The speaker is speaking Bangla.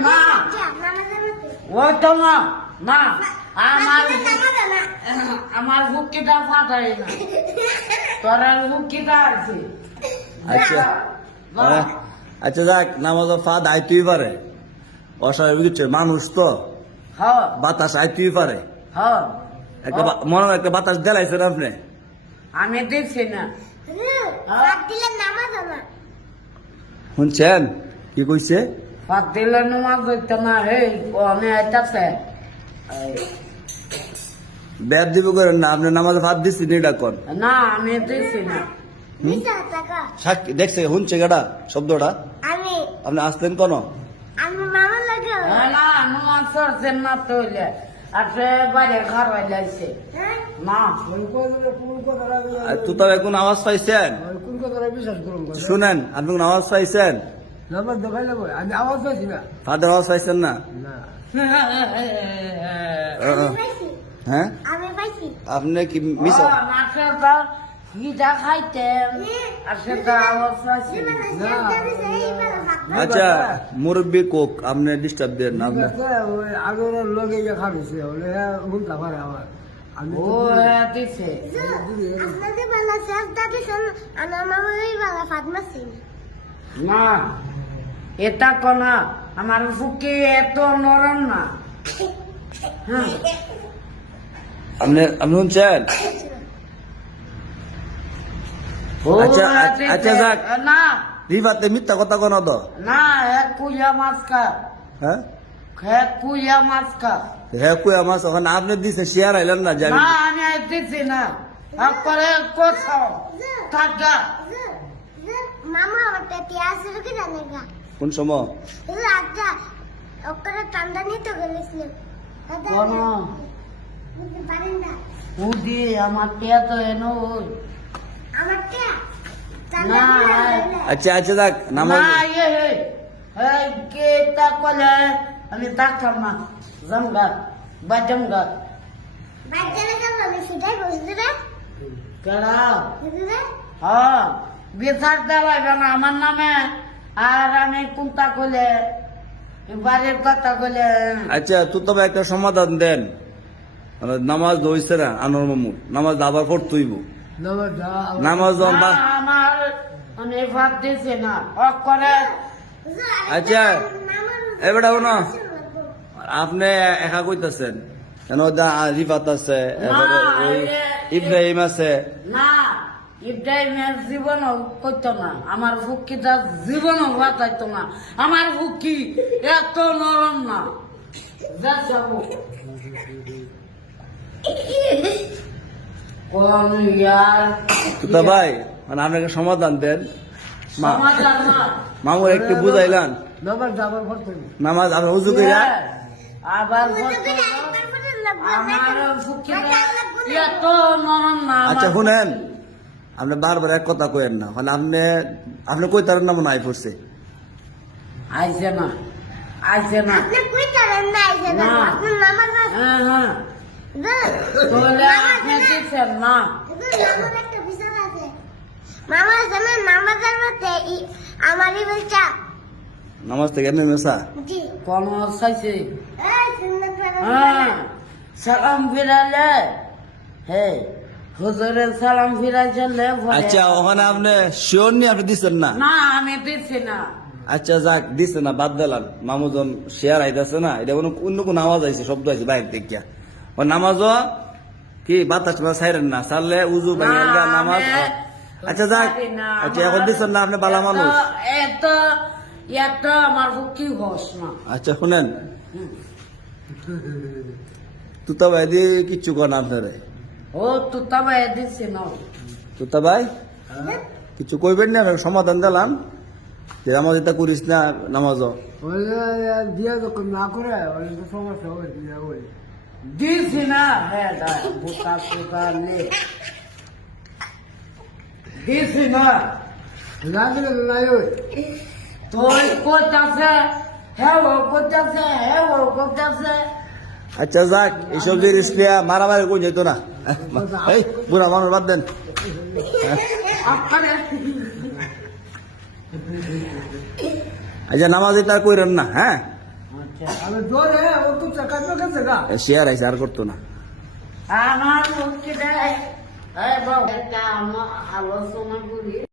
না ওই তো না না আমার হুকিটা ফাটাই না তোর হুকিটা আছে আচ্ছা আচ্ছা যাক নামাজ ফাঁদ আইতেই পারে অস্বাভাবিক কিছু মানুষ তো হ্যাঁ বাতাস আইতেই পারে হ্যাঁ একটা মনে হয় একটা বাতাস দেলাইছেন আপনি আমি দিচ্ছি না শুনছেন কি কইছে ফাঁক দিলে নামাজ হইতো না হে আমি আইতাছে ব্যাদ দিব করেন না আপনি নামাজ ফাঁদ দিচ্ছেন এটা কোন না আমি দিচ্ছি না সাক্ষী দেখছে শুনছে কেটা শব্দটা আপনি আসতেন কোন না নামাজ পড়ছেন না তো হইলে আসে বাইরে ঘর হইলাইছে না তো তবে কোন আওয়াজ পাইছেন শুনেন আপনি কোন আওয়াজ পাইছেন আমি আওয়াজ পাইছি না ফাদের আওয়াজ পাইছেন না হ্যাঁ আপনি কি মিস হিটা খাইতেন আর সেটা আওয়াজ পাইছি আচ্ছা মুরব্বী কোক আপনি ডিস্টার্ব দেন না আপনি আগের লগে খাবেছে বলে উল্টা পারে আমার ও দিছে না এটা কোনা আমার ফুকি এত নরম না হ্যাঁ আপনি আপনি শুনছেন ও আচ্ছা, দিছে। আচ্ছা, যাক। না রিভাতে মিথ্যা কথা কোন তো না এক কুইয়া মাছ কা হ্যাঁ এক কুইয়া মাছ কা হ্যাঁ কই আমার ওখানে আপনি দিছে শেয়ার আইলেন না জানি না আমি দিছি না তারপরে কোথাও থাকা মামা আমার টিয়া শুরু করে জানেগা কোন সময় আচ্ছা ওকরে ঠান্ডা নিতে গেছিলাম কোন বুঝতে পারেন না উদি আমার টিয়া তো এনো ওই আমার টিয়া না আচ্ছা আচ্ছা যাক নামাজ না ইয়ে হে এই কে তা কলে আমি থাকতাম না জমগা বা জমগা বাচ্চারা কেমন আমি সেটাই বুঝতে রে কেডা বুঝতে রে হ্যাঁ বিচার দেওয়া না আমার নামে আর আমি কোনটা কইলে বাড়ির কথা কইলে আচ্ছা তো তবে একটা সমাধান দেন মানে নামাজ হইছে না আনোর মামু নামাজ আবার পড়তেইব নামাজ যখন না, আমার আমি ভাত দিছি না করে আচ্ছা এবারে না আপনি একা কইতাছেন কেন রিফাত আছে এবারে ওই ইব্রাহিম আছে না ইব্রাহিমের জীবনও করতো না আমার ফুকিটা জীবনও বাঁচাইতো না আমার ফুকি এত নরম না যা যাবো কোন ইয়ার তো ভাই মানে আপনাকে সমাধান দেন সমাধান না মামুর একটু বুঝাইলান নামাজ যাবার পর তুমি নামাজ আপনি উজু কইরা আবার বলতো, আমার ফুকিটা এত নরম না আচ্ছা শুনেন আপনি বারবার এক কথা কইেন না মানে আপনি আপনি কইতারেন না মনে হয় পড়ছে আইছে না আইছে না আপনি কই করেন না আইছে না না। আপনি নামাজ হ্যাঁ হ্যাঁ তাহলে আপনি দিচ্ছেন না নামাজ একটা বিষয় আছে মামা জানেন নামাজের মধ্যে আমারই বলছা নামাজ থেকে এমনি মেসা জি কোন চাইছে এই সুন্দর হ্যাঁ সালাম ফিরালে হে হুজুরের সালাম ফিরাইলে আচ্ছা ওখানে আপনি শিওর নি আপনি দিচ্ছেন না না আমি দিচ্ছি না আচ্ছা যাক দিচ্ছে না বাদ দিলাম মামুজন শেয়ার আইতাছে না এটা কোনো অন্য কোন আওয়াজ আইছে শব্দ আইছে বাইরে থেকে ও নামাজ কি বাতাস বা সাইরেন না সারলে উজু ভাঙা নামাজ আচ্ছা যাক আচ্ছা এখন দিচ্ছেন না আপনি বালা মানুষ এত এত আমার কি হস না আচ্ছা শুনেন তুতা ভাই দিয়ে কিচ্ছু কর না আপনারে ও তো তবে দিচ্ছি না তুতা ভাই কিছু কইবেন না সমাধান দিলাম যে নামাজ এটা করিস না নামাজ দিয়া যখন না করে ওই তো সমস্যা হবে দিয়া ওই দিছি না হ্যাঁ বুতা সুতা নে দিছি না না দিলে নাই ওই তোর কোথাছে হ্যাঁ ও কোথাছে হ্যাঁ ও কোথাছে আচ্ছা যাক এইসব জিনিস নিয়ে মারামারি কোন যেত না এই বুড়া মানুষ বাদ দেন আপনারে আচ্ছা নামাজ এটা কইরেন না হ্যাঁ আমি জোরে ও তো চাকা কাছে গা শেয়ার আইসে আর করতো না আমার মুখটা এই বাবা একটা আলোচনা করি